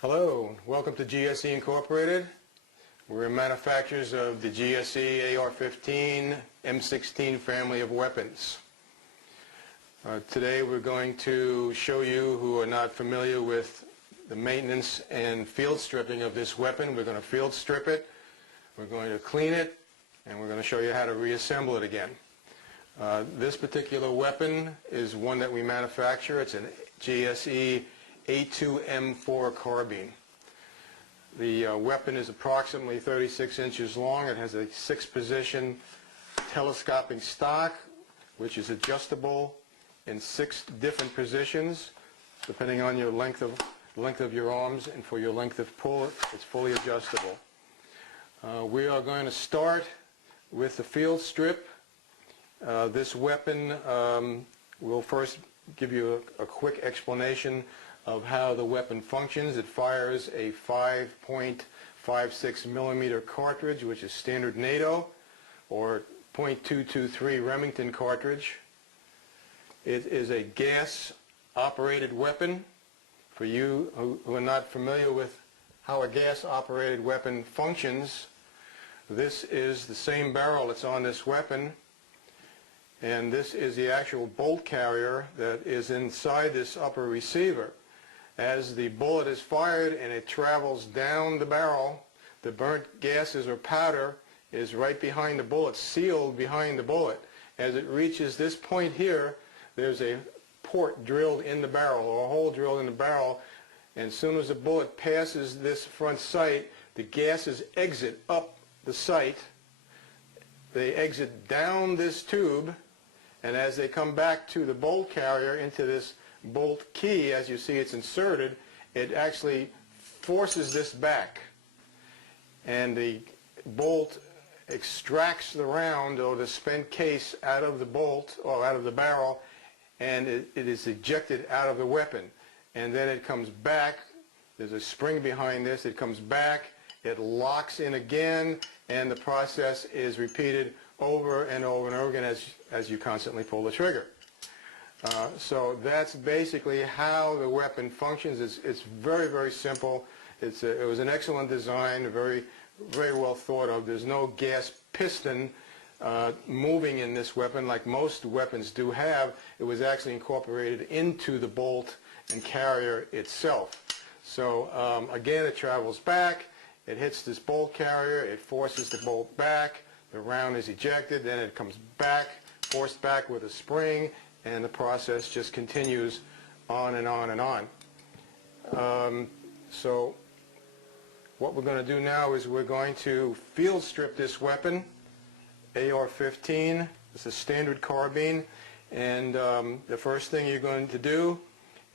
Hello, welcome to G.S.E. Incorporated. We're manufacturers of the G.S.E. AR15 M16 family of weapons. Today we're going to show you who are not familiar with the maintenance and field stripping of this weapon. We're going to field strip it, we're going to clean it, and we're going to show you how to reassemble it again. This particular weapon is one that we manufacture. It's a G.S.E. A2M4 carbine. The weapon is approximately 36 inches long. It has a 6-position telescoping stock, which is adjustable in 6 different positions, depending on your length of your arms, and for your length of pull, it's fully adjustable. We are going to start with the field strip. This weapon will first give you a quick explanation of how the weapon functions. It fires a 5.56 millimeter cartridge, which is standard NATO, or .223 Remington cartridge. It is a gas-operated weapon. For you who are not familiar with how a gas-operated weapon functions, this is the same barrel that's on this weapon, and this is the actual bolt carrier that is inside this upper receiver. As the bullet is fired and it travels down the barrel, the burnt gases or powder is right behind the bullet, sealed behind the bullet. As it reaches this point here, there's a port drilled in the barrel, or a hole drilled in the barrel, and as soon as the bullet passes this front sight, the gases exit up the sight. They exit down this tube, and as they come back to the bolt carrier into this bolt key, as you see it's inserted, it actually forces this back, and the bolt extracts the round or the spent case out of the bolt or out of the barrel, and it is ejected out of the weapon. And then it comes back. There's a spring behind this. It comes back, it locks in again, and the process is repeated over and over and over again as you constantly pull the trigger. So that's basically how the weapon functions. It's very, very simple. It was an excellent design, very well thought of. There's no gas piston moving in this weapon like most weapons do have. It was actually incorporated into the bolt and carrier itself. So again, it travels back, it hits this bolt carrier, it forces the bolt back, the round is ejected, then it comes back, forced back with a spring, and the process just continues on and on and on. So what we're going to do now is we're going to field strip this weapon, AR15. It's a standard carbine, and the first thing you're going to do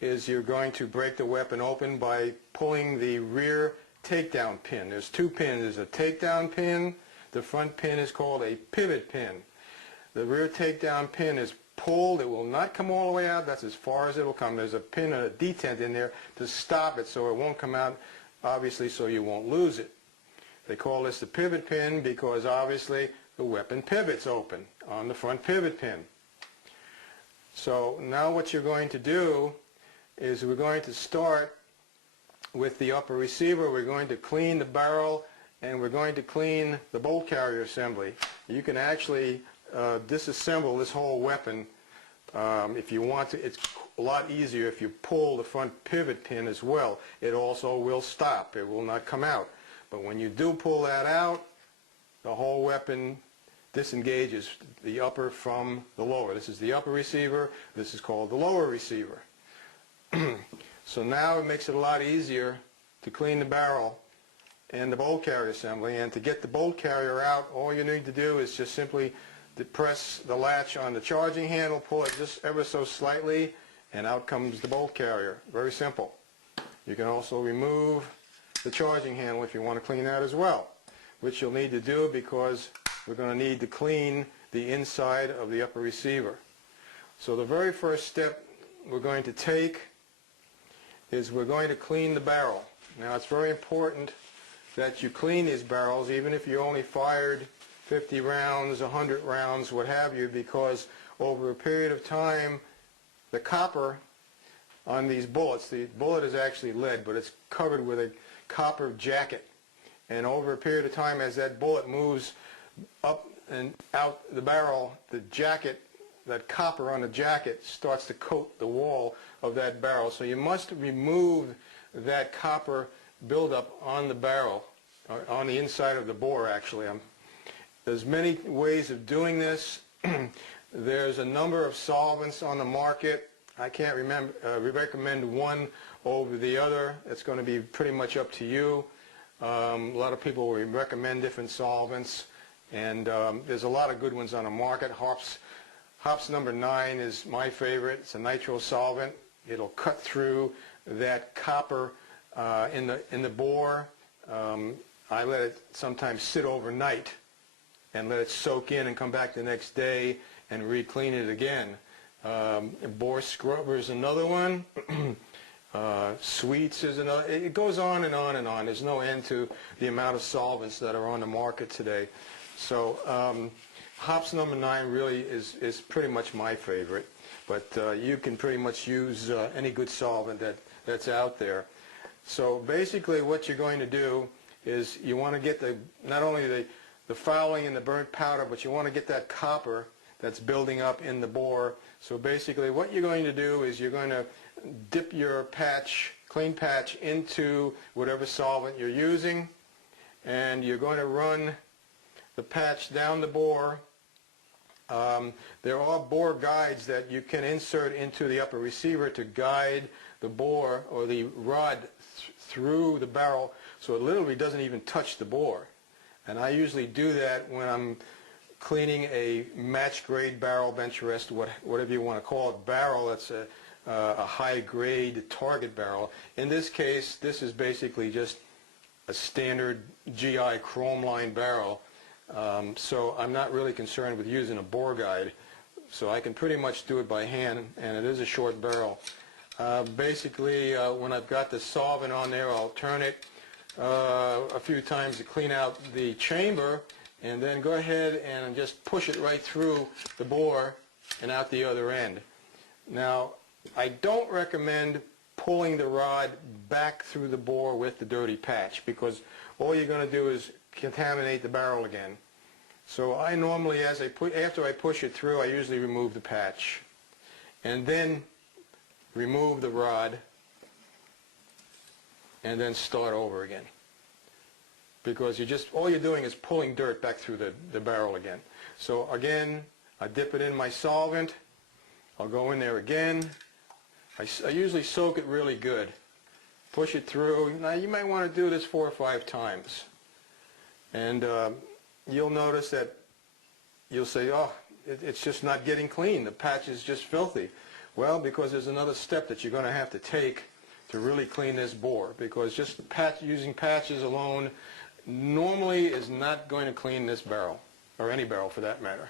is you're going to break the weapon open by pulling the rear takedown pin. There's 2 pins. There's a takedown pin. The front pin is called a pivot pin. The rear takedown pin is pulled. It will not come all the way out. That's as far as it will come. There's a pin and a detent in there to stop it so it won't come out, obviously, so you won't lose it. They call this the pivot pin because obviously the weapon pivots open on the front pivot pin. So now what you're going to do is we're going to start with the upper receiver. We're going to clean the barrel, and we're going to clean the bolt carrier assembly. You can actually disassemble this whole weapon if you want to. It's a lot easier if you pull the front pivot pin as well. It also will stop. It will not come out. But when you do pull that out, the whole weapon disengages the upper from the lower. This is the upper receiver. This is called the lower receiver. So now it makes it a lot easier to clean the barrel and the bolt carrier assembly. And to get the bolt carrier out, all you need to do is just simply press the latch on the charging handle, pull it just ever so slightly, and out comes the bolt carrier. Very simple. You can also remove the charging handle if you want to clean that as well, which you'll need to do because we're going to need to clean the inside of the upper receiver. So the very first step we're going to take is we're going to clean the barrel. Now it's very important that you clean these barrels, even if you only fired 50 rounds, 100 rounds, what have you, because over a period of time the copper on these bullets. The bullet is actually lead, but it's covered with a copper jacket. And over a period of time, as that bullet moves up and out the barrel, the jacket, that copper on the jacket, starts to coat the wall of that barrel. So you must remove that copper buildup on the barrel, or on the inside of the bore, actually. There's many ways of doing this. There's a number of solvents on the market. I can't recommend one over the other. It's going to be pretty much up to you. A lot of people will recommend different solvents, and there's a lot of good ones on the market. Hops number 9 is my favorite. It's a nitro solvent. It'll cut through that copper in the bore. I let it sometimes sit overnight and let it soak in and come back the next day and re-clean it again. Bore scrubber is another one. Sweets is another. It goes on and on and on. There's no end to the amount of solvents that are on the market today. So Hops number 9 really is pretty much my favorite. But you can pretty much use any good solvent that's out there. So basically what you're going to do is you want to get not only the fouling and the burnt powder, but you want to get that copper that's building up in the bore. So basically what you're going to do is you're going to dip your clean patch into whatever solvent you're using, and you're going to run the patch down the bore. There are bore guides that you can insert into the upper receiver to guide the bore or the rod through the barrel so it literally doesn't even touch the bore. And I usually do that when I'm cleaning a match grade barrel, bench rest, whatever you want to call it, barrel that's a high grade target barrel. In this case, this is basically just a standard GI chrome line barrel. So I'm not really concerned with using a bore guide. So I can pretty much do it by hand, and it is a short barrel. Basically, when I've got the solvent on there, I'll turn it a few times to clean out the chamber, and then go ahead and just push it right through the bore and out the other end. Now, I don't recommend pulling the rod back through the bore with the dirty patch, because all you're going to do is contaminate the barrel again. So I normally, after I push it through, I usually remove the patch and then remove the rod and then start over again, because all you're doing is pulling dirt back through the barrel again. So again, I dip it in my solvent. I'll go in there again. I usually soak it really good. Push it through. Now you might want to do this 4 or 5 times. And you'll notice that you'll say, oh, it's just not getting clean. The patch is just filthy. Well, because there's another step that you're going to have to take to really clean this bore, because just using patches alone normally is not going to clean this barrel, or any barrel for that matter.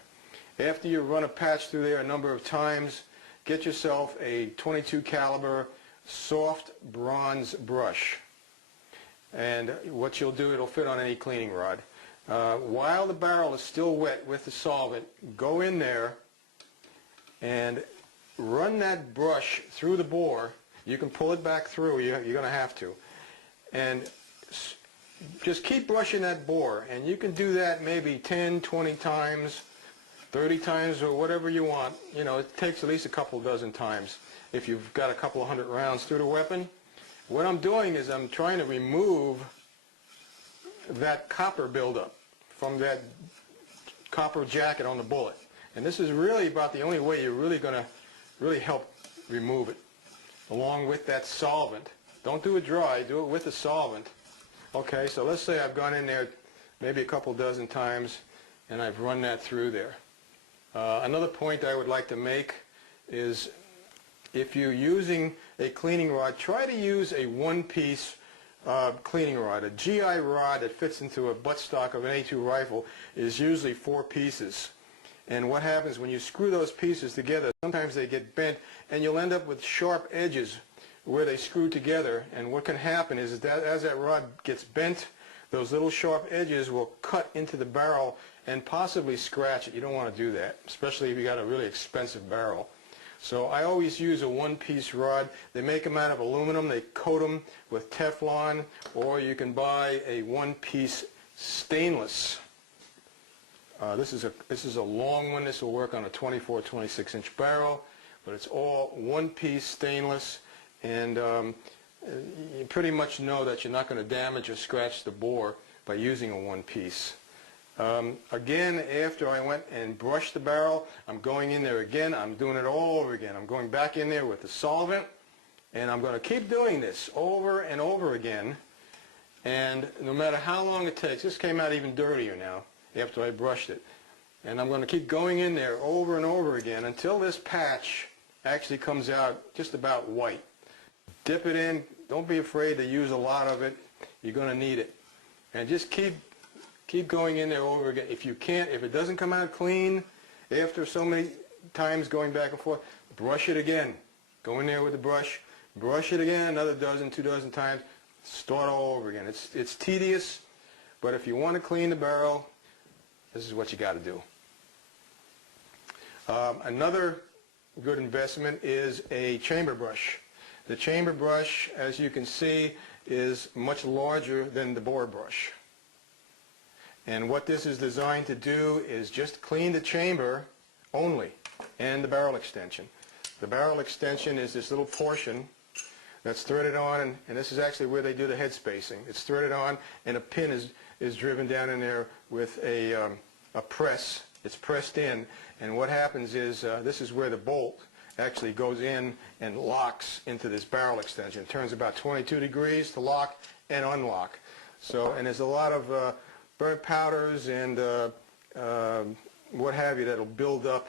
After you run a patch through there a number of times, get yourself a 22 caliber soft bronze brush. And what you'll do, it'll fit on any cleaning rod. While the barrel is still wet with the solvent, go in there and run that brush through the bore. You can pull it back through, you're going to have to. And just keep brushing that bore, and you can do that maybe 10, 20 times, 30 times, or whatever you want. You know, it takes at least a couple dozen times if you've got a couple of 100 rounds through the weapon. What I'm doing is I'm trying to remove that copper buildup from that copper jacket on the bullet. And this is really about the only way you're really going to really help remove it, along with that solvent. Don't do it dry, do it with the solvent. Okay, so let's say I've gone in there maybe a couple dozen times and I've run that through there. Another point I would like to make is, if you're using a cleaning rod, try to use a one-piece cleaning rod. A GI rod that fits into a buttstock of an A2 rifle is usually 4 pieces. And what happens when you screw those pieces together, sometimes they get bent, and you'll end up with sharp edges where they screw together. And what can happen is that as that rod gets bent, those little sharp edges will cut into the barrel and possibly scratch it. You don't want to do that, especially if you got a really expensive barrel. So I always use a one-piece rod. They make them out of aluminum. They coat them with Teflon, or you can buy a one-piece stainless. This is a long one. This will work on a 24, 26-inch barrel, but it's all one-piece stainless, and you pretty much know that you're not going to damage or scratch the bore by using a one-piece. Again, after I went and brushed the barrel, I'm going in there again. I'm doing it all over again. I'm going back in there with the solvent, and I'm going to keep doing this over and over again. And no matter how long it takes, this came out even dirtier now after I brushed it. And I'm going to keep going in there over and over again until this patch actually comes out just about white. Dip it in. Don't be afraid to use a lot of it. You're going to need it. And just keep going in there over again. If it doesn't come out clean after so many times going back and forth, brush it again. Go in there with the brush, brush it again another dozen, 2 dozen times, start all over again. It's tedious, but if you want to clean the barrel, this is what you got to do. Another good investment is a chamber brush. The chamber brush, as you can see, is much larger than the bore brush. And what this is designed to do is just clean the chamber only and the barrel extension. The barrel extension is this little portion that's threaded on, and this is actually where they do the head spacing. It's threaded on, and a pin is driven down in there with a press. It's pressed in, and what happens is this is where the bolt actually goes in and locks into this barrel extension. It turns about 22 degrees to lock and unlock. So, and there's a lot of burnt powders and what have you that'll build up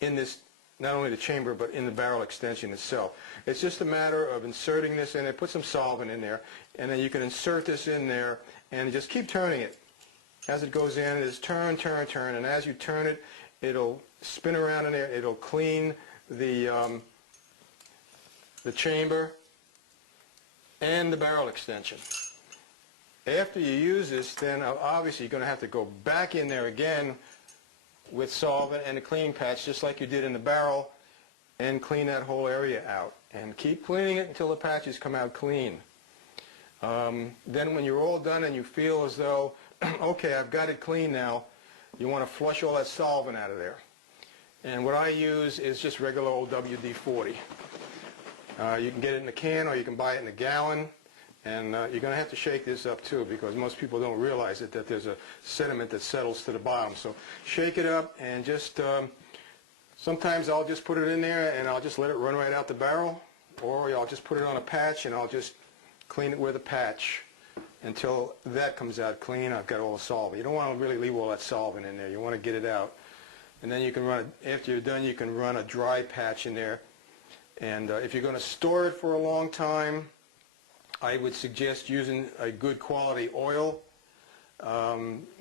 in this, not only the chamber but in the barrel extension itself. It's just a matter of inserting this in there, put some solvent in there, and then you can insert this in there and just keep turning it. As it goes in, it's turn, turn, turn, and as you turn it, it'll spin around in there, it'll clean the chamber and the barrel extension. After you use this, then obviously you're going to have to go back in there again with solvent and a clean patch, just like you did in the barrel, and clean that whole area out. And keep cleaning it until the patches come out clean. Then when you're all done and you feel as though, okay, I've got it clean now, you want to flush all that solvent out of there. And what I use is just regular old WD-40. You can get it in a can or you can buy it in a gallon. And you're going to have to shake this up too, because most people don't realize it, that there's a sediment that settles to the bottom. So shake it up, and just sometimes I'll just put it in there and I'll just let it run right out the barrel, or I'll just put it on a patch and I'll just clean it with a patch until that comes out clean. I've got all the solvent. You don't want to really leave all that solvent in there. You want to get it out. And then you can run, after you're done, you can run a dry patch in there. And if you're going to store it for a long time, I would suggest using a good quality oil.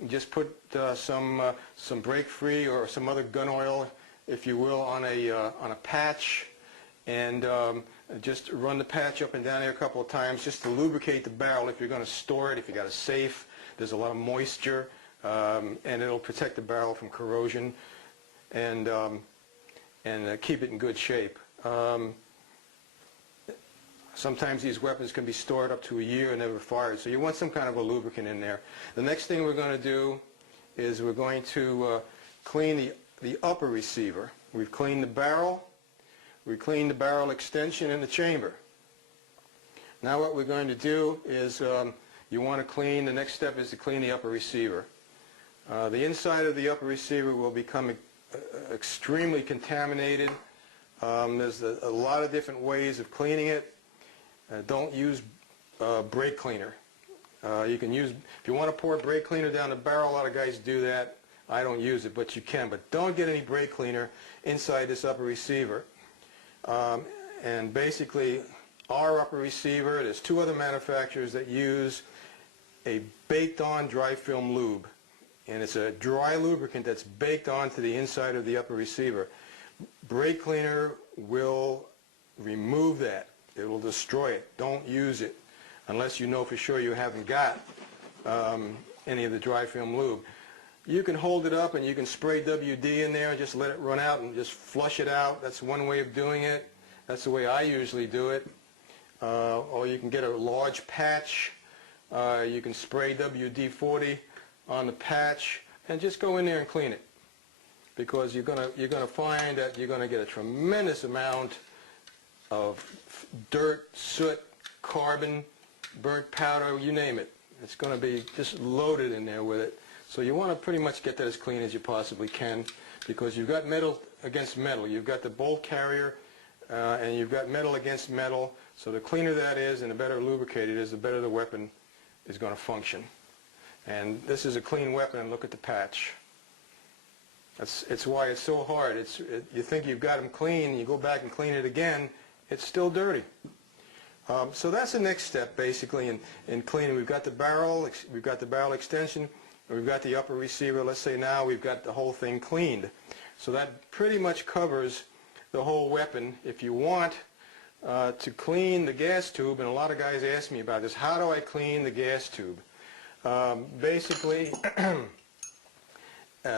Just put some brake-free or some other gun oil, if you will, on a patch, and just run the patch up and down there a couple of times just to lubricate the barrel. If you're going to store it, if you got a safe, there's a lot of moisture, and it'll protect the barrel from corrosion, and keep it in good shape. Sometimes these weapons can be stored up to a year and never fired, so you want some kind of a lubricant in there. The next thing we're going to do is we're going to clean the upper receiver. We've cleaned the barrel, we cleaned the barrel extension and the chamber. Now what we're going to do is you want to clean, the next step is to clean the upper receiver. The inside of the upper receiver will become extremely contaminated. There's a lot of different ways of cleaning it. Don't use brake cleaner. You can use, if you want to pour brake cleaner down the barrel, a lot of guys do that. I don't use it, but you can. But don't get any brake cleaner inside this upper receiver. And basically, our upper receiver, there's 2 other manufacturers that use a baked-on dry film lube. And it's a dry lubricant that's baked onto the inside of the upper receiver. Brake cleaner will remove that. It will destroy it. Don't use it unless you know for sure you haven't got any of the dry film lube. You can hold it up and you can spray WD in there and just let it run out and just flush it out. That's one way of doing it. That's the way I usually do it. Or you can get a large patch. You can spray WD-40 on the patch and just go in there and clean it. Because you're gonna find that you're gonna get a tremendous amount of dirt, soot, carbon, burnt powder, you name it. It's going to be just loaded in there with it. So you want to pretty much get that as clean as you possibly can, because you've got metal against metal. You've got the bolt carrier and you've got metal against metal. So the cleaner that is and the better lubricated it is, the better the weapon is going to function. And this is a clean weapon, and look at the patch. It's why it's so hard. You think you've got them clean, you go back and clean it again, it's still dirty. So that's the next step, basically, in cleaning. We've got the barrel extension, and we've got the upper receiver. Let's say now we've got the whole thing cleaned. So that pretty much covers the whole weapon. If you want to clean the gas tube, and a lot of guys ask me about this, how do I clean the gas tube? Basically,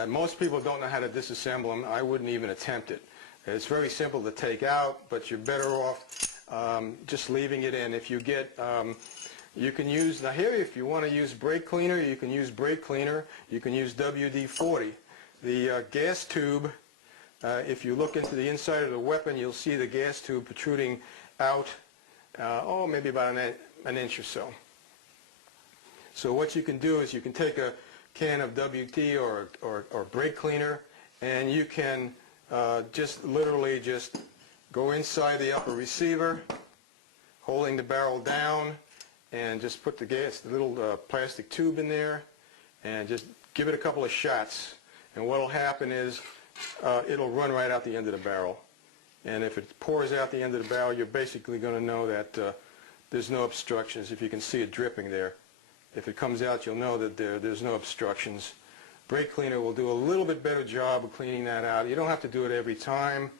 most people don't know how to disassemble them. I wouldn't even attempt it. It's very simple to take out, but you're better off just leaving it in. If you get, you can use, now here if you want to use brake cleaner, you can use brake cleaner, you can use WD-40. The gas tube, if you look into the inside of the weapon, you'll see the gas tube protruding out, maybe about an inch or so. So what you can do is you can take a can of WD or brake cleaner, and you can just literally just go inside the upper receiver, holding the barrel down, and just put the little plastic tube in there, and just give it a couple of shots. And what will happen is it'll run right out the end of the barrel. And if it pours out the end of the barrel, you're basically going to know that there's no obstructions, if you can see it dripping there. If it comes out, you'll know that there's no obstructions. Brake cleaner will do a little bit better job of cleaning that out. You don't have to do it every time,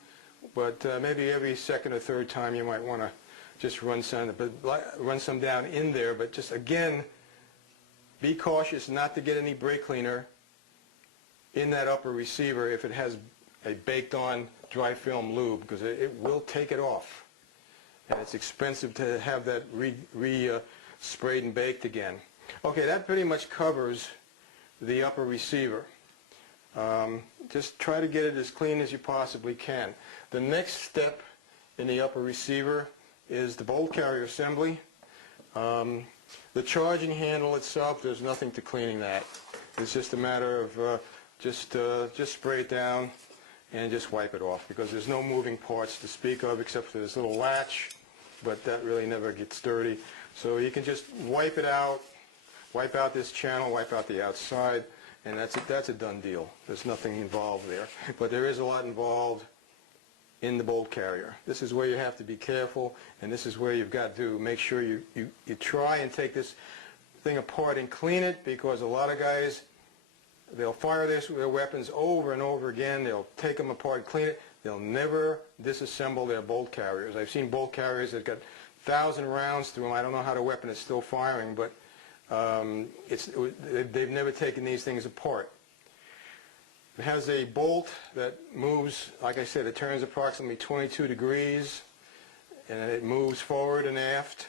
but maybe every second or third time you might want to just run some down in there. But just again, be cautious not to get any brake cleaner in that upper receiver if it has a baked-on dry film lube, because it will take it off. And it's expensive to have that sprayed and baked again. Okay, that pretty much covers the upper receiver. Just try to get it as clean as you possibly can. The next step in the upper receiver is the bolt carrier assembly. The charging handle itself, there's nothing to cleaning that. It's just a matter of just spray it down and just wipe it off, because there's no moving parts to speak of except for this little latch, but that really never gets dirty. So you can just wipe it out, wipe out this channel, wipe out the outside, and that's a done deal. There's nothing involved there. But there is a lot involved in the bolt carrier. This is where you have to be careful, and this is where you've got to make sure you try and take this thing apart and clean it, because a lot of guys, they'll fire their weapons over and over again. They'll take them apart, clean it. They'll never disassemble their bolt carriers. I've seen bolt carriers that got 1,000 rounds through them. I don't know how the weapon is still firing, but they've never taken these things apart. It has a bolt that moves, like I said, it turns approximately 22 degrees, and it moves forward and aft.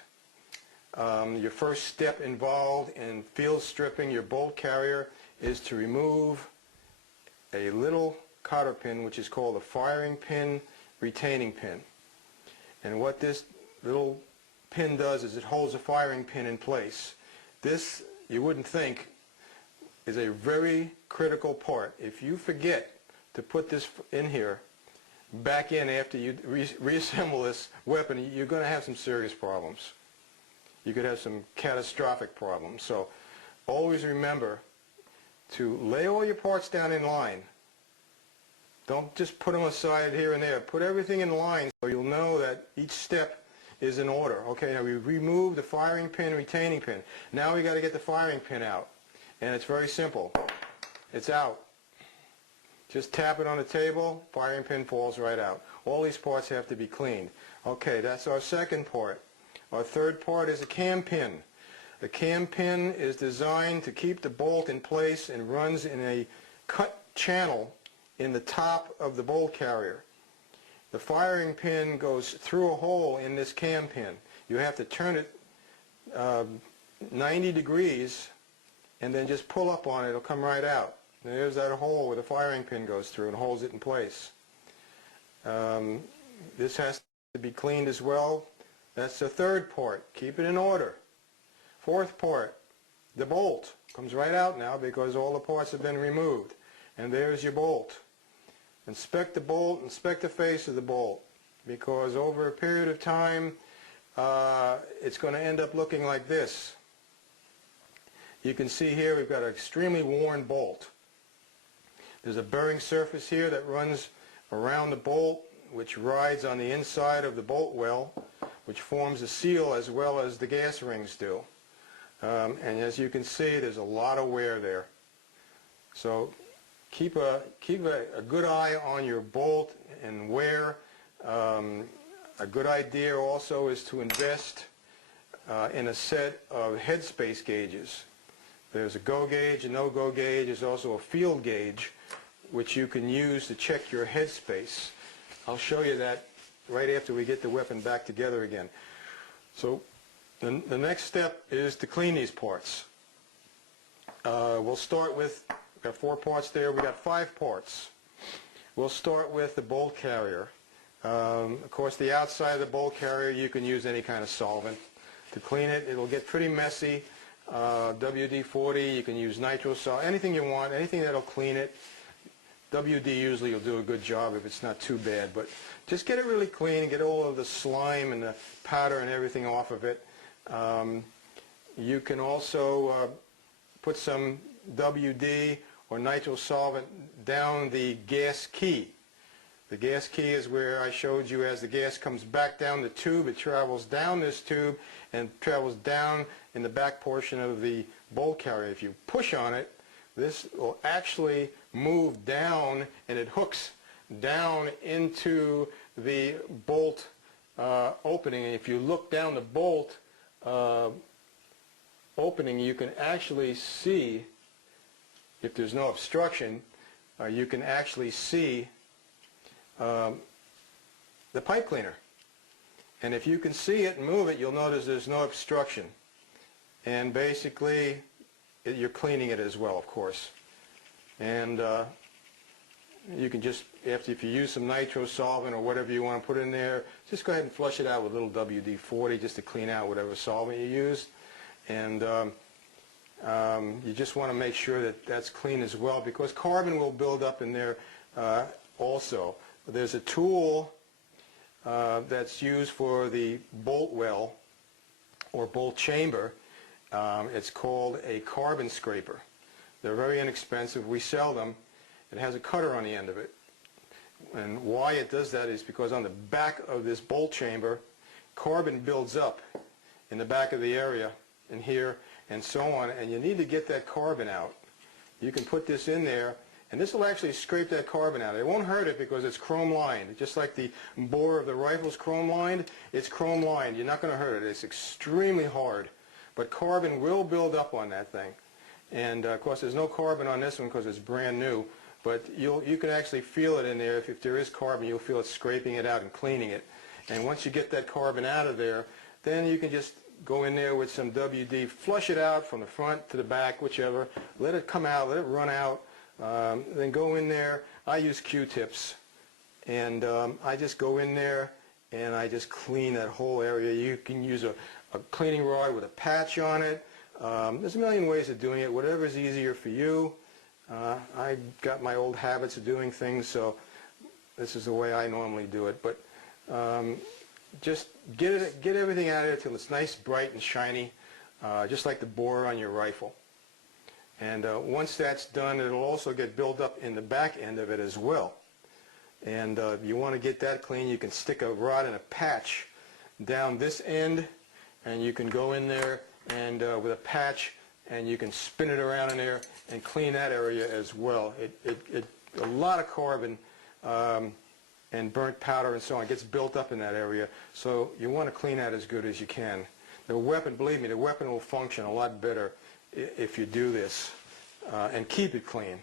Your first step involved in field stripping your bolt carrier is to remove a little cotter pin, which is called a firing pin retaining pin. And what this little pin does is it holds a firing pin in place. This, you wouldn't think, is a very critical part. If you forget to put this in here, back in after you reassemble this weapon, you're going to have some serious problems. You could have some catastrophic problems. So always remember to lay all your parts down in line. Don't just put them aside here and there. Put everything in line so you'll know that each step is in order. Okay, now we removed the firing pin, retaining pin. Now we got to get the firing pin out. And it's very simple. It's out. Just tap it on the table, firing pin falls right out. All these parts have to be cleaned. Okay, that's our second part. Our third part is a cam pin. The cam pin is designed to keep the bolt in place and runs in a cut channel in the top of the bolt carrier. The firing pin goes through a hole in this cam pin. You have to turn it 90 degrees and then just pull up on it. It'll come right out. And there's that hole where the firing pin goes through and holds it in place. This has to be cleaned as well. That's the third part. Keep it in order. Fourth part, the bolt comes right out now because all the parts have been removed. And there's your bolt. Inspect the bolt, inspect the face of the bolt, because over a period of time it's going to end up looking like this. You can see here we've got an extremely worn bolt. There's a bearing surface here that runs around the bolt, which rides on the inside of the bolt well, which forms a seal as well as the gas rings do. And as you can see, there's a lot of wear there. So keep a good eye on your bolt and wear. A good idea also is to invest in a set of headspace gauges. There's a go gauge, a no-go gauge. There's also a field gauge, which you can use to check your headspace. I'll show you that right after we get the weapon back together again. So the next step is to clean these parts. We'll start with, we've got 4 parts there, we've got 5 parts. We'll start with the bolt carrier. Of course, the outside of the bolt carrier, you can use any kind of solvent to clean it. It'll get pretty messy. WD-40, you can use nitro solvent, anything you want, anything that'll clean it. WD usually will do a good job if it's not too bad, but just get it really clean and get all of the slime and the powder and everything off of it. You can also put some WD or nitro solvent down the gas key. The gas key is where I showed you as the gas comes back down the tube, it travels down this tube and travels down in the back portion of the bolt carrier. If you push on it, this will actually move down and it hooks down into the bolt opening. And if you look down the bolt opening, you can actually see, if there's no obstruction, you can actually see the pipe cleaner. And if you can see it and move it, you'll notice there's no obstruction. And basically, you're cleaning it as well, of course. And you can just, if you use some nitro solvent or whatever you want to put in there, just go ahead and flush it out with a little WD-40 just to clean out whatever solvent you use. And you just want to make sure that that's clean as well, because carbon will build up in there also. There's a tool that's used for the bolt well or bolt chamber. It's called a carbon scraper. They're very inexpensive. We sell them. It has a cutter on the end of it. And why it does that is because on the back of this bolt chamber, carbon builds up in the back of the area, in here, and so on, and you need to get that carbon out. You can put this in there, and this will actually scrape that carbon out. It won't hurt it because it's chrome lined. Just like the bore of the rifle is chrome lined, it's chrome lined. You're not going to hurt it. It's extremely hard. But carbon will build up on that thing. And of course there's no carbon on this one because it's brand new, but you can actually feel it in there. If there is carbon, you'll feel it scraping it out and cleaning it. And once you get that carbon out of there, then you can just go in there with some WD, flush it out from the front to the back, whichever, let it come out, let it run out, then go in there. I use Q-tips, and I just go in there and I just clean that whole area. You can use a cleaning rod with a patch on it. There's a million ways of doing it, whatever is easier for you. I got my old habits of doing things, so this is the way I normally do it. But just get everything out of there till it's nice, bright, and shiny, just like the bore on your rifle. And once that's done, it'll also get built up in the back end of it as well. And you want to get that clean, you can stick a rod and a patch down this end, and you can go in there and with a patch, and you can spin it around in there and clean that area as well. A lot of carbon and burnt powder and so on gets built up in that area, so you want to clean that as good as you can. the weapon, believe me, the weapon will function a lot better if you do this and keep it clean.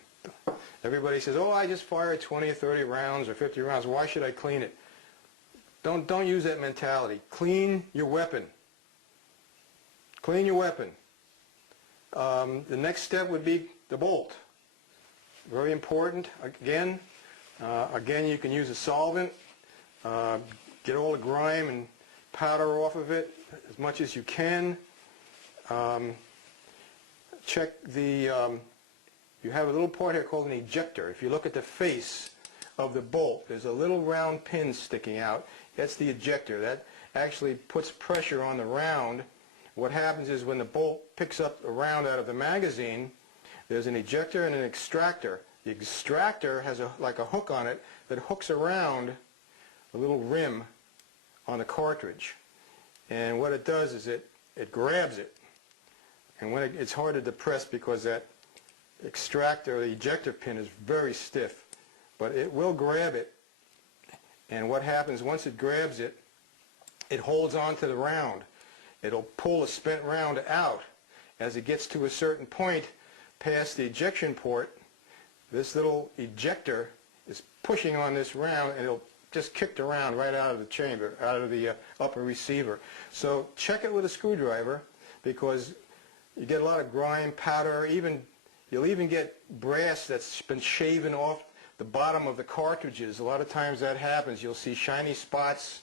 Everybody says, oh, I just fired 20 or 30 rounds or 50 rounds. Why should I clean it? Don't use that mentality. Clean your weapon. Clean your weapon. The next step would be the bolt. Very important. Again, you can use a solvent. Get all the grime and powder off of it as much as you can. Check the, you have a little part here called an ejector. If you look at the face of the bolt, there's a little round pin sticking out. That's the ejector. That actually puts pressure on the round. What happens is when the bolt picks up the round out of the magazine, there's an ejector and an extractor. The extractor has like a hook on it that hooks around a little rim on the cartridge. And what it does is it grabs it. And when it's hard to depress because that extractor, the ejector pin, is very stiff. But it will grab it. And what happens once it grabs it, it holds on to the round. It'll pull the spent round out. As it gets to a certain point past the ejection port, this little ejector is pushing on this round, and it'll just kick the round right out of the chamber, out of the upper receiver. So check it with a screwdriver, because you get a lot of grime, powder, you'll even get brass that's been shaven off the bottom of the cartridges. A lot of times that happens. You'll see shiny spots.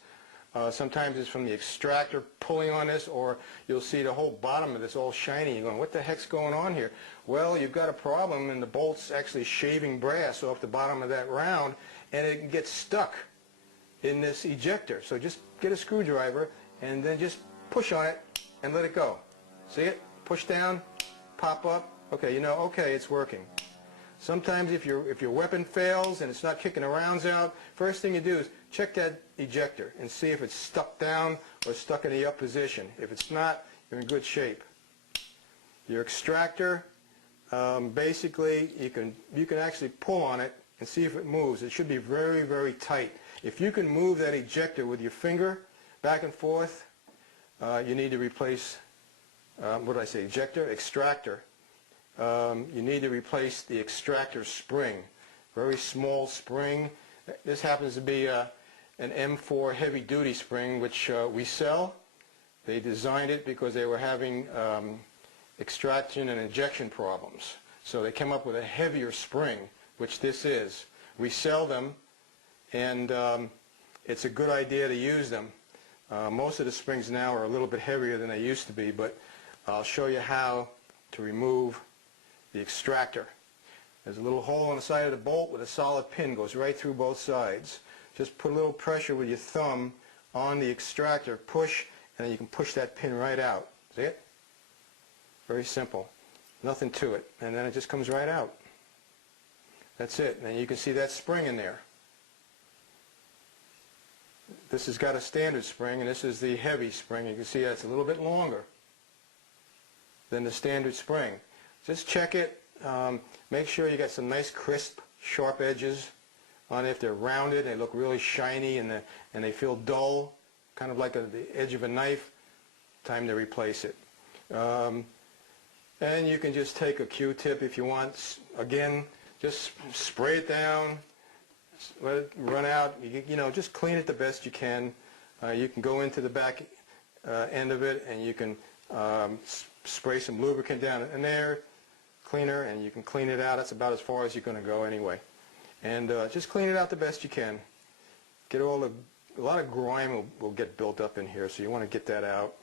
Sometimes it's from the extractor pulling on this, or you'll see the whole bottom of this all shiny. You're going, what the heck's going on here? Well, you've got a problem, and the bolt's actually shaving brass off the bottom of that round, and it can get stuck in this ejector. So just get a screwdriver and then just push on it and let it go. See it? Push down, pop up. Okay, you know, okay, it's working. Sometimes if your weapon fails and it's not kicking the rounds out, first thing you do is check that ejector and see if it's stuck down or stuck in the up position. If it's not, you're in good shape. Your extractor, basically you can actually pull on it and see if it moves. It should be very, very tight. If you can move that ejector with your finger back and forth, you need to replace, what did I say, ejector? Extractor. You need to replace the extractor spring. Very small spring. This happens to be an M4 heavy-duty spring, which we sell. They designed it because they were having extraction and injection problems. So they came up with a heavier spring, which this is. We sell them, and it's a good idea to use them. Most of the springs now are a little bit heavier than they used to be, but I'll show you how to remove the extractor. There's a little hole on the side of the bolt with a solid pin, goes right through both sides. Just put a little pressure with your thumb on the extractor, push, and then you can push that pin right out. See it? Very simple. Nothing to it. And then it just comes right out. That's it. And you can see that spring in there. This has got a standard spring, and this is the heavy spring. You can see that's a little bit longer than the standard spring. Just check it. Make sure you got some nice crisp, sharp edges on it. If they're rounded, they look really shiny, and they feel dull, kind of like the edge of a knife, time to replace it. And you can just take a Q-tip if you want. Again, just spray it down, let it run out. You know, just clean it the best you can. You can go into the back end of it, and you can spray some lubricant down in there, cleaner, and you can clean it out. That's about as far as you're going to go anyway. And just clean it out the best you can. Get a lot of grime will get built up in here, so you want to get that out.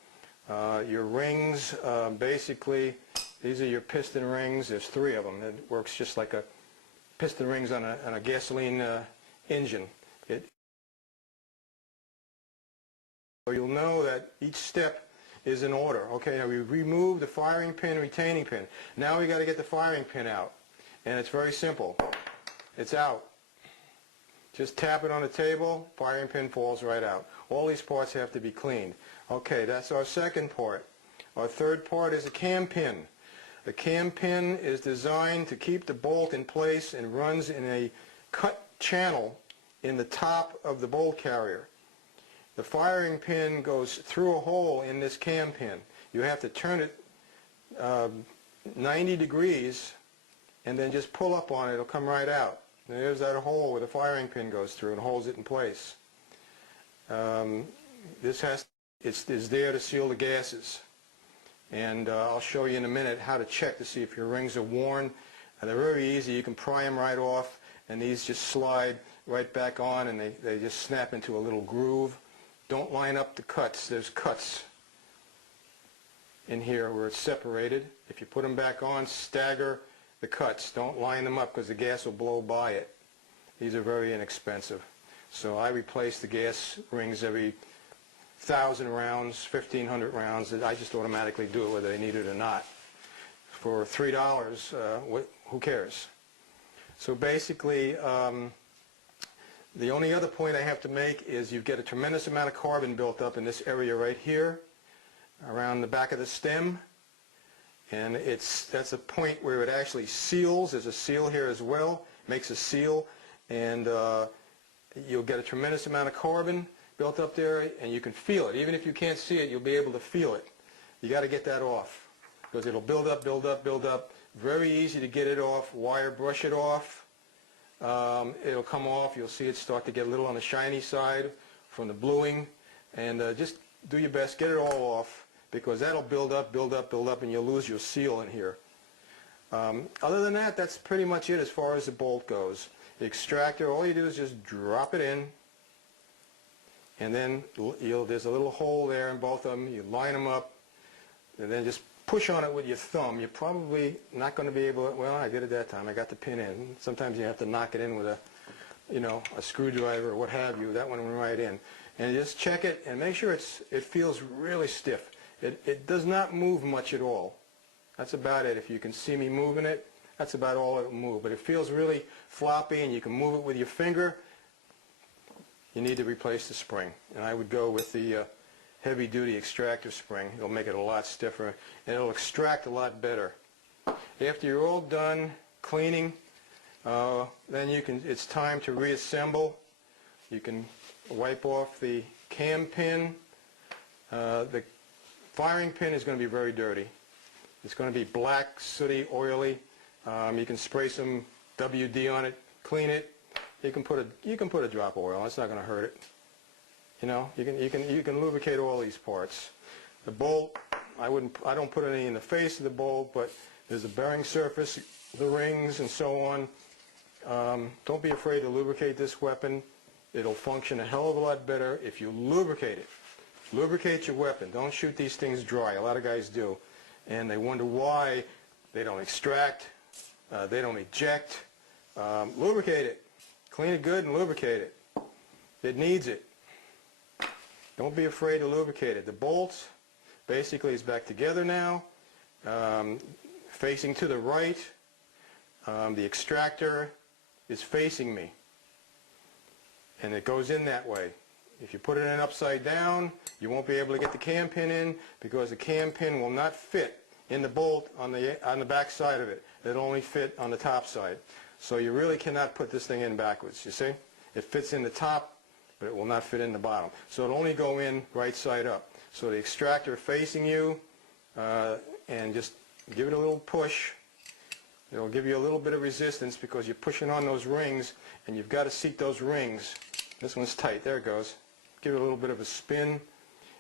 Your rings, basically, these are your piston rings. There's 3 of them. It works just like a piston rings on a gasoline engine. So you'll know that each step is in order. Okay, now we remove the firing pin, retaining pin. Now we got to get the firing pin out. And it's very simple. It's out. Just tap it on the table, firing pin falls right out. All these parts have to be cleaned. Okay, that's our second part. Our third part is a cam pin. The cam pin is designed to keep the bolt in place and runs in a cut channel in the top of the bolt carrier. the firing pin goes through a hole in this cam pin. You have to turn it 90 degrees and then just pull up on it. It'll come right out. And there's that hole where the firing pin goes through and holds it in place. It's there to seal the gases. And I'll show you in a minute how to check to see if your rings are worn. They're very easy. You can pry them right off, and these just slide right back on, and they just snap into a little groove. Don't line up the cuts. There's cuts in here where it's separated. If you put them back on, stagger the cuts. Don't line them up because the gas will blow by it. These are very inexpensive. So I replace the gas rings every 1,000 rounds, 1,500 rounds. I just automatically do it whether they need it or not. For $3, who cares? So basically, the only other point I have to make is you get a tremendous amount of carbon built up in this area right here, around the back of the stem. And that's a point where it actually seals. There's a seal here as well, makes a seal, and you'll get a tremendous amount of carbon built up there, and you can feel it. Even if you can't see it, you'll be able to feel it. You got to get that off, because it'll build up, build up, build up. Very easy to get it off. Wire brush it off. It'll come off. You'll see it start to get a little on the shiny side from the bluing, and just do your best, get it all off, because that'll build up, build up, build up, and you'll lose your seal in here. Other than that, that's pretty much it as far as the bolt goes. The extractor, all you do is just drop it in, and then there's a little hole there in both of them. You line them up, and then just push on it with your thumb. You're probably not going to be able to, well, I did it that time. I got the pin in. Sometimes you have to knock it in with a screwdriver or what have you. That one went right in. And just check it and make sure it feels really stiff. It does not move much at all. That's about it. If you can see me moving it, that's about all it will move. But it feels really floppy, and you can move it with your finger. You need to replace the spring. And I would go with the heavy-duty extractor spring. It'll make it a lot stiffer, and it'll extract a lot better. After you're all done cleaning, then it's time to reassemble. You can wipe off the cam pin. The firing pin is going to be very dirty. It's going to be black, sooty, oily. You can spray some WD on it, clean it. You can put a drop of oil. It's not going to hurt it. You know, you can lubricate all these parts. The bolt, I don't put any in the face of the bolt, but there's a bearing surface, the rings, and so on. Don't be afraid to lubricate this weapon. It'll function a hell of a lot better if you lubricate it. Lubricate your weapon. Don't shoot these things dry. A lot of guys do, and they wonder why they don't extract, they don't eject. Lubricate it. Clean it good and lubricate it. It needs it. Don't be afraid to lubricate it. The bolt basically is back together now, facing to the right. The extractor is facing me, and it goes in that way. If you put it in upside down, you won't be able to get the cam pin in, because the cam pin will not fit in the bolt on the back side of it. It'll only fit on the top side. So you really cannot put this thing in backwards, you see? It fits in the top, but it will not fit in the bottom. So it'll only go in right side up. So the extractor facing you, and just give it a little push. It'll give you a little bit of resistance because you're pushing on those rings, and you've got to seat those rings. This one's tight. There it goes. Give it a little bit of a spin.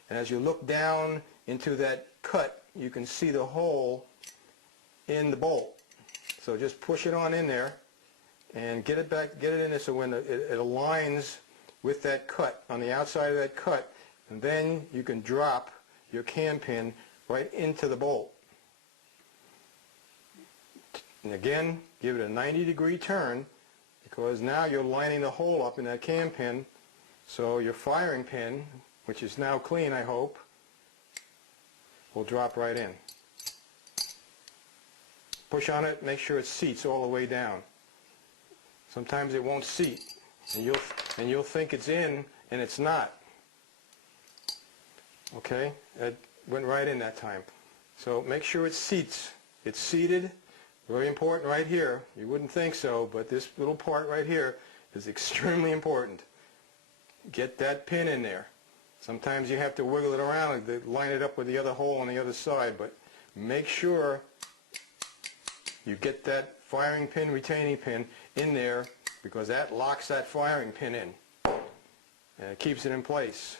And as you look down into that cut, you can see the hole in the bolt. So just push it on in there and get it back, get it in there so when it aligns with that cut, on the outside of that cut, and then you can drop your cam pin right into the bolt. And again, give it a 90-degree turn, because now you're lining the hole up in that cam pin, so your firing pin, which is now clean, I hope, will drop right in. Push on it, make sure it seats all the way down. Sometimes it won't seat, and you'll think it's in, and it's not. Okay, it went right in that time. So make sure it seats. It's seated. Very important right here. You wouldn't think so, but this little part right here is extremely important. Get that pin in there. Sometimes you have to wiggle it around to line it up with the other hole on the other side, but make sure you get that firing pin, retaining pin in there, because that locks that firing pin in and it keeps it in place.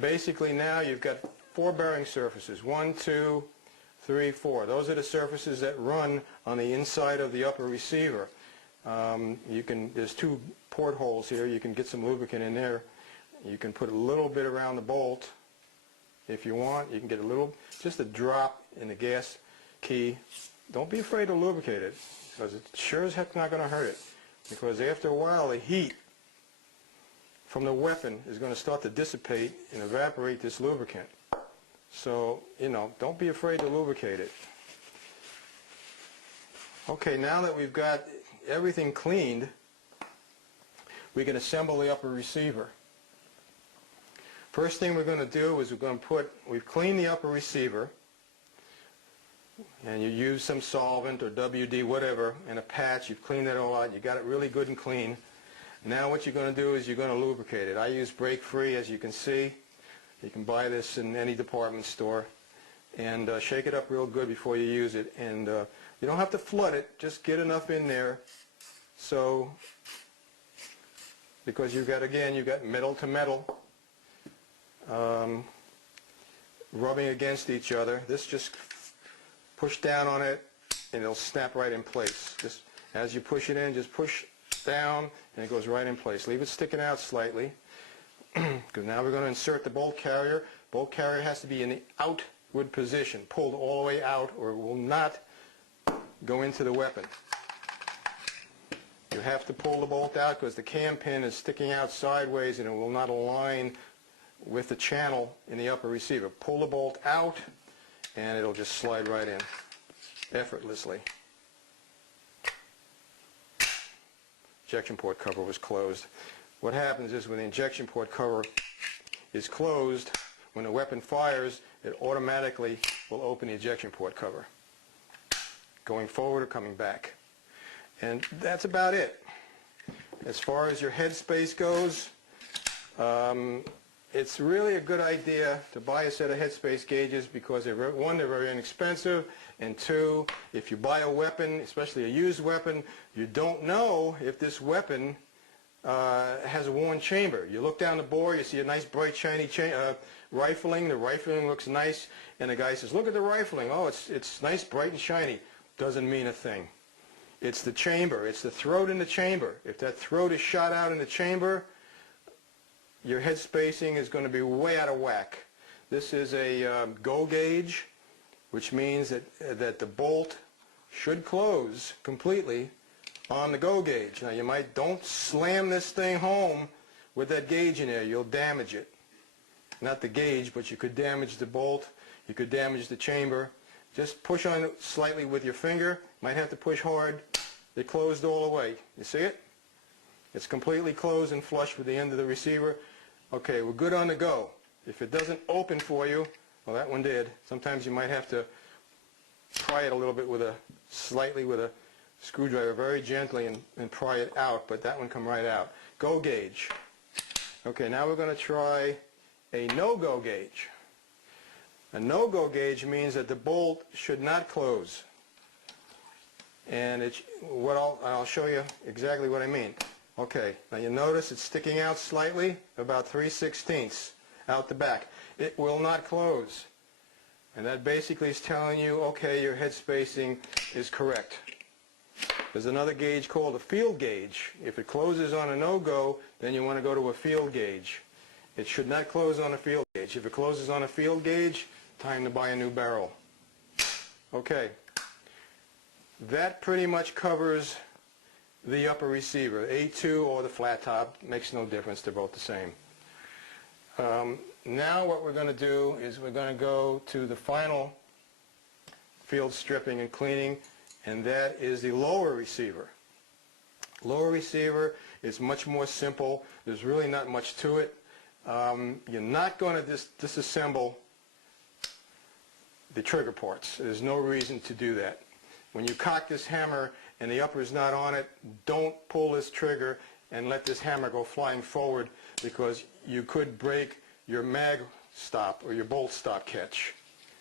Basically now you've got 4 bearing surfaces, 1, 2, 3, 4. Those are the surfaces that run on the inside of the upper receiver. There's 2 portholes here. You can get some lubricant in there. You can put a little bit around the bolt if you want. You can get just a drop in the gas key. Don't be afraid to lubricate it, because it sure as heck not going to hurt it, because after a while the heat from the weapon is going to start to dissipate and evaporate this lubricant. So, don't be afraid to lubricate it. Okay, now that we've got everything cleaned, we can assemble the upper receiver. First thing we're going to do is we've cleaned the upper receiver, and you use some solvent or WD, whatever, and a patch. You've cleaned it all out. You got it really good and clean. Now what you're going to do is you're going to lubricate it. I use Break Free, as you can see. You can buy this in any department store, and shake it up real good before you use it. And you don't have to flood it. Just get enough in there, because you've got metal to metal rubbing against each other. This just push down on it and it'll snap right in place. Just as you push it in, just push down and it goes right in place. Leave it sticking out slightly, because now we're going to insert the bolt carrier. Bolt carrier has to be in the outward position, pulled all the way out, or it will not go into the weapon. You have to pull the bolt out because the cam pin is sticking out sideways and it will not align with the channel in the upper receiver. Pull the bolt out and it'll just slide right in effortlessly. Injection port cover was closed. What happens is when the injection port cover is closed, when the weapon fires, it automatically will open the ejection port cover, going forward or coming back. And that's about it. As far as your headspace goes, it's really a good idea to buy a set of headspace gauges, because one, they're very inexpensive, and 2, if you buy a weapon, especially a used weapon, you don't know if this weapon has a worn chamber. You look down the bore, you see a nice bright shiny rifling. The rifling looks nice, and the guy says, "Look at the rifling. Oh, it's nice, bright and shiny." Doesn't mean a thing. It's the chamber. It's the throat in the chamber. If that throat is shot out in the chamber, your head spacing is going to be way out of whack. This is a go gauge, which means that the bolt should close completely on the go gauge. Now don't slam this thing home with that gauge in there. You'll damage it. Not the gauge, but you could damage the bolt. You could damage the chamber. Just push on it slightly with your finger. Might have to push hard. It closed all the way. You see it? It's completely closed and flush with the end of the receiver. Okay, we're good on the go. If it doesn't open for you, well, that one did. Sometimes you might have to pry it a little bit with a screwdriver very gently and pry it out, but that one come right out. Go gauge. Okay, now we're going to try a no-go gauge. A no-go gauge means that the bolt should not close. And I'll show you exactly what I mean. Okay, now you notice it's sticking out slightly, about 3/16 out the back. It will not close. And that basically is telling you, okay, your head spacing is correct. There's another gauge called a field gauge. If it closes on a no-go, then you want to go to a field gauge. It should not close on a field gauge. If it closes on a field gauge, time to buy a new barrel. Okay. That pretty much covers the upper receiver. A2 or the flat top, makes no difference. They're both the same. Now what we're going to do is we're going to go to the final field stripping and cleaning, and that is the lower receiver. Lower receiver is much more simple. There's really not much to it. You're not going to disassemble the trigger parts. There's no reason to do that. When you cock this hammer and the upper is not on it, don't pull this trigger and let this hammer go flying forward, because you could break your mag stop or your bolt stop catch,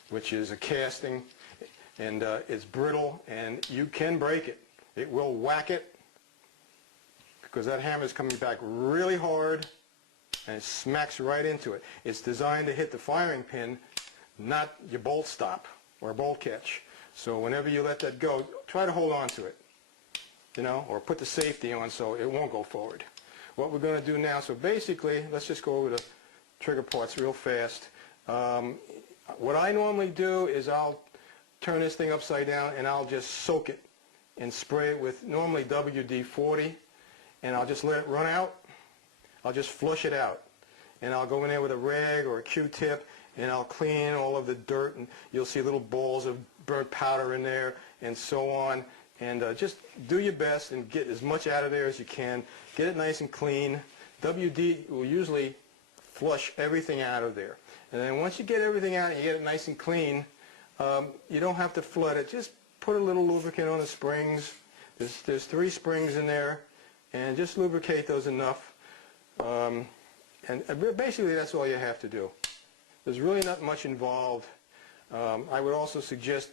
which is a casting, and it's brittle, and you can break it. It will whack it, because that hammer is coming back really hard, and it smacks right into it. It's designed to hit the firing pin, not your bolt stop or bolt catch. So whenever you let that go, try to hold on to it, you know, or put the safety on so it won't go forward. What we're going to do now, so basically, let's just go over the trigger parts real fast. What I normally do is I'll turn this thing upside down and I'll just soak it and spray it with normally WD-40, and I'll just let it run out. I'll just flush it out, and I'll go in there with a rag or a Q-tip, and I'll clean all of the dirt, and you'll see little balls of burnt powder in there and so on. And just do your best and get as much out of there as you can. Get it nice and clean. WD will usually flush everything out of there. And then once you get everything out and you get it nice and clean, you don't have to flood it. Just put a little lubricant on the springs. There's 3 springs in there, and just lubricate those enough. And basically that's all you have to do. There's really not much involved. I would also suggest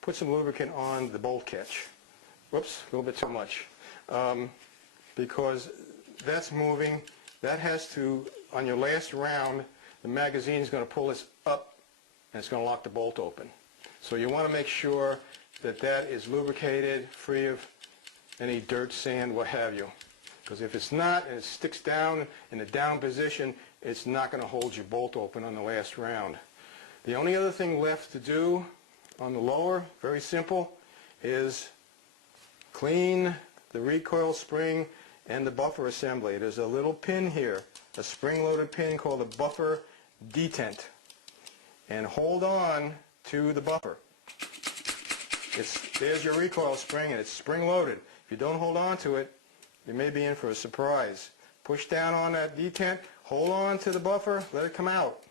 put some lubricant on the bolt catch. Whoops, a little bit too much. Because that's moving. That has to, on your last round, the magazine is going to pull this up and it's going to lock the bolt open. So you want to make sure that that is lubricated, free of any dirt, sand, what have you. Because if it's not and it sticks down in the down position, it's not going to hold your bolt open on the last round. The only other thing left to do on the lower, very simple, is clean the recoil spring and the buffer assembly. There's a little pin here, a spring-loaded pin called a buffer detent. And hold on to the buffer. There's your recoil spring, and it's spring-loaded. If you don't hold on to it, you may be in for a surprise. Push down on that detent, hold on to the buffer, let it come out.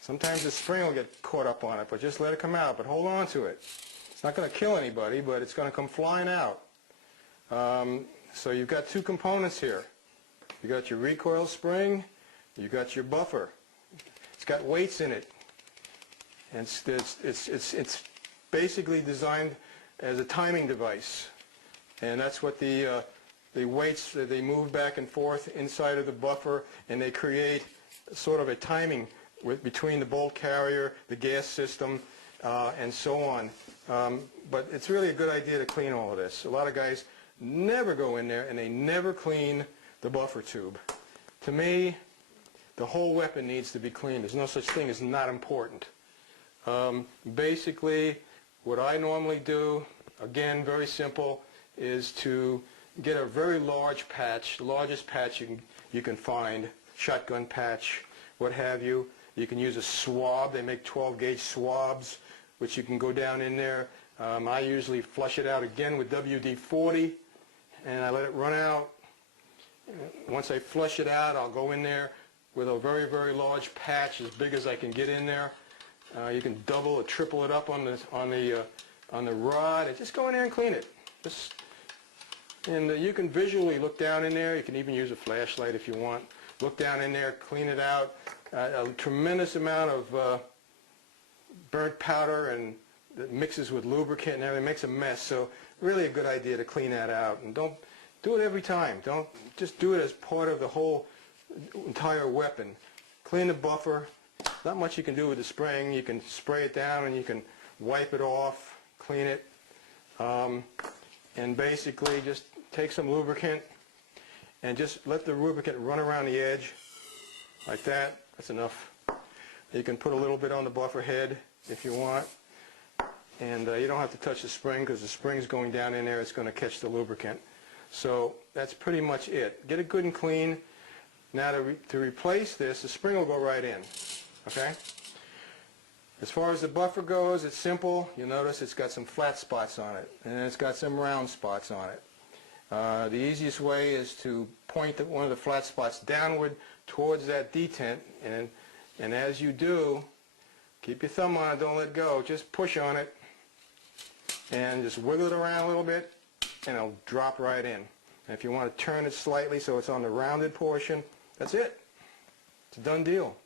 Sometimes the spring will get caught up on it, but just let it come out, but hold on to it. It's not going to kill anybody, but it's going to come flying out. So you've got 2 components here. You've got your recoil spring, you've got your buffer. It's got weights in it. And it's basically designed as a timing device. And that's what the weights, they move back and forth inside of the buffer, and they create sort of a timing between the bolt carrier, the gas system, and so on. But it's really a good idea to clean all of this. A lot of guys never go in there and they never clean the buffer tube. To me, the whole weapon needs to be cleaned. There's no such thing as not important. Basically, what I normally do, again, very simple, is to get a very large patch, the largest patch you can find, shotgun patch, what have you. You can use a swab. They make 12-gauge swabs, which you can go down in there. I usually flush it out again with WD-40, and I let it run out. Once I flush it out, I'll go in there with a very, very large patch, as big as I can get in there. You can double or triple it up on the rod, and just go in there and clean it. And you can visually look down in there. You can even use a flashlight if you want. Look down in there, clean it out. A tremendous amount of burnt powder, and that mixes with lubricant and everything, makes a mess. So really a good idea to clean that out. And don't do it every time. Don't just do it as part of the whole entire weapon. Clean the buffer. Not much you can do with the spring. You can spray it down and you can wipe it off, clean it, and basically just take some lubricant and just let the lubricant run around the edge like that. That's enough. You can put a little bit on the buffer head if you want, and you don't have to touch the spring, because the spring's going down in there. It's going to catch the lubricant. So that's pretty much it. Get it good and clean. Now to replace this, the spring will go right in. Okay? As far as the buffer goes, it's simple. You'll notice it's got some flat spots on it, and it's got some round spots on it. The easiest way is to point one of the flat spots downward towards that detent, and as you do, keep your thumb on it, don't let go. Just push on it and just wiggle it around a little bit, and it'll drop right in. And if you want to turn it slightly so it's on the rounded portion, that's it. It's a done deal.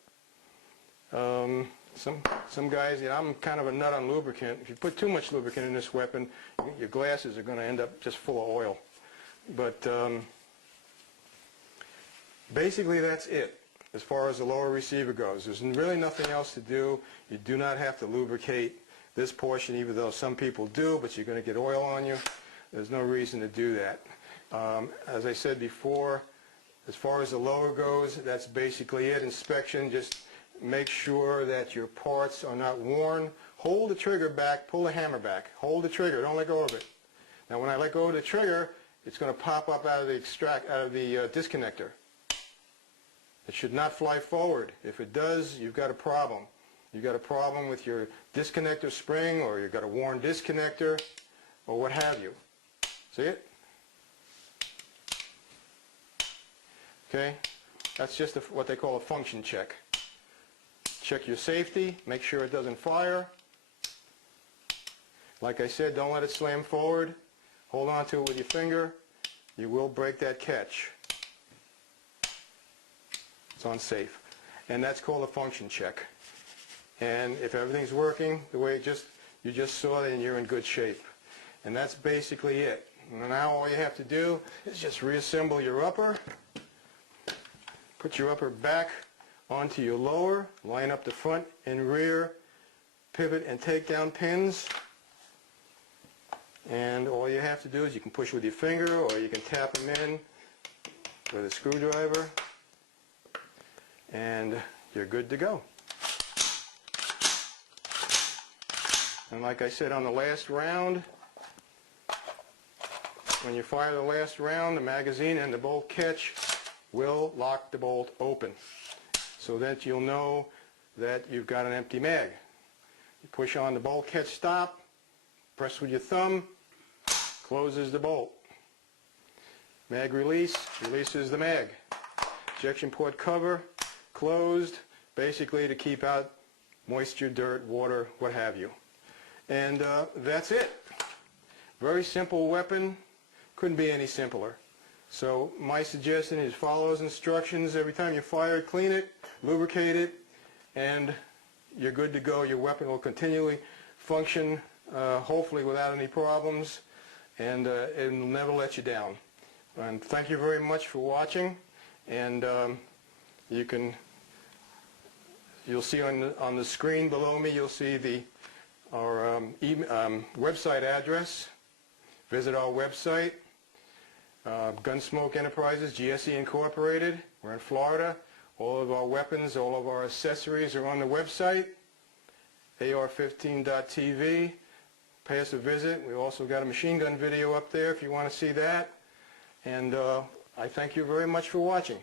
Some guys, you know, I'm kind of a nut on lubricant. If you put too much lubricant in this weapon, your glasses are going to end up just full of oil. But basically that's it as far as the lower receiver goes. There's really nothing else to do. You do not have to lubricate this portion, even though some people do, but you're going to get oil on you. There's no reason to do that. As I said before, as far as the lower goes, that's basically it. Inspection, just make sure that your parts are not worn. Hold the trigger back, pull the hammer back. Hold the trigger, don't let go of it. Now when I let go of the trigger, it's going to pop up out of the disconnector. It should not fly forward. If it does, you've got a problem. You've got a problem with your disconnector spring, or you've got a worn disconnector, or what have you. See it? Okay? That's just what they call a function check. Check your safety, make sure it doesn't fire. Like I said, don't let it slam forward. Hold on to it with your finger. You will break that catch. It's unsafe. And that's called a function check. And if everything's working the way you just saw, then you're in good shape. And that's basically it. And now all you have to do is just reassemble your upper. Put your upper back onto your lower, line up the front and rear pivot and takedown pins, and all you have to do is you can push with your finger, or you can tap them in with a screwdriver, and you're good to go. And like I said on the last round, when you fire the last round, the magazine and the bolt catch will lock the bolt open, so that you'll know that you've got an empty mag. You push on the bolt catch stop, press with your thumb, closes the bolt. Mag release, releases the mag. Ejection port cover, closed, basically to keep out moisture, dirt, water, what have you. And that's it. Very simple weapon, couldn't be any simpler. So my suggestion is follow those instructions. Every time you fire it, clean it, lubricate it, and you're good to go. Your weapon will continually function, hopefully without any problems, and it will never let you down. And thank you very much for watching. And you'll see on the screen below me, you'll see our website address. Visit our website. Gunsmoke Enterprises, G.S.E. Incorporated. We're in Florida. All of our weapons, all of our accessories are on the website. AR15.TV. Pay us a visit. We've also got a machine gun video up there if you want to see that. And I thank you very much for watching.